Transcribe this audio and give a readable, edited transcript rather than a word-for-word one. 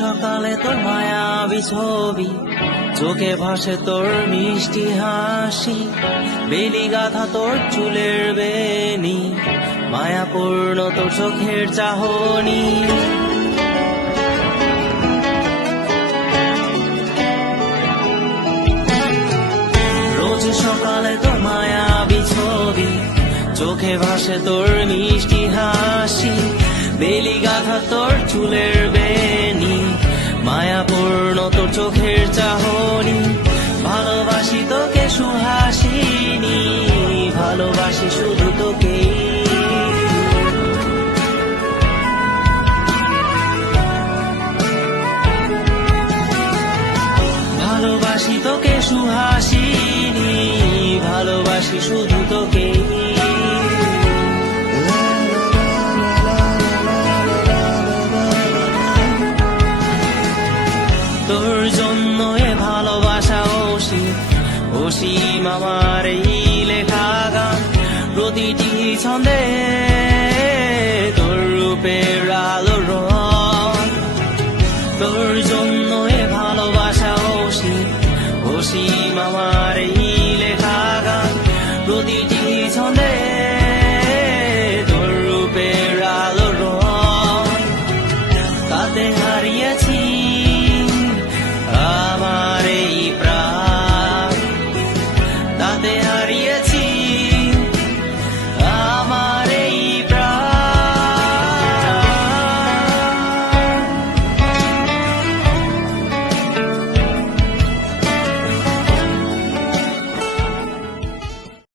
সকালে তোর মায়াবী ছবি, চোখে ভাসে তোর মিষ্টি হাসি, বেলি গাথা তোর চুলের বেনি, মায়াপূর্ণ তোর চোখের চাহনি। রোজ সকালে তোর মায়াবী ছবি, চোখে ভাসে তোর মিষ্টি হাসি, বেলি গাথা তোর চুলের বেনি, মায়াপূর্ণ তোর চোখের চাহনি। ভালোবাসি তোকে সুহাসিনী, ভালোবাসি শুধু তোকে। ভালোবাসি তোকে সুহাসিনী, ভালোবাসি শুধু তোকে। তোর জন্য এ ভালোবাসা অসীম আমার এই লেখা গান, প্রতিটি ছন্দে তোর রূপের আলো রং। তোর জন্য এ ভালোবাসা অসীম আমার এই লেখা গান, প্রতিটি ছন্দে তোর রূপের আলো রং। তাতে হারিয়েছি আমার এই প্রাণ, তাতে হারিয়ে